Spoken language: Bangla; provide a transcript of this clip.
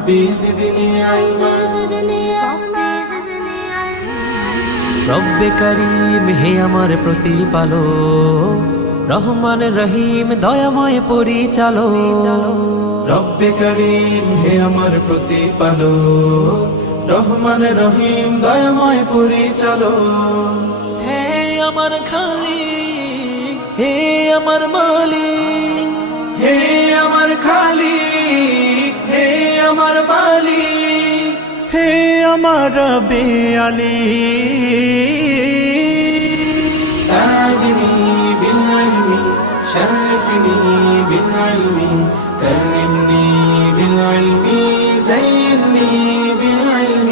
ربي زدني علما রব্বে করিম হে আমার প্রতিপালক, রহমান রহিম দয়াময় পরিচালক। রব্বে করিম হে আমার প্রতিপালক, রহমান রহিম দয়াময় পরিচালক। হে আমার খালিক, হে আমার মালিক, হে আমার খালিক, হে আমার মালিক, হে আমার রব্বে আলী। ساعدني بالعلم شرفني بالعلم كرمني بالعلم زينني بالعلم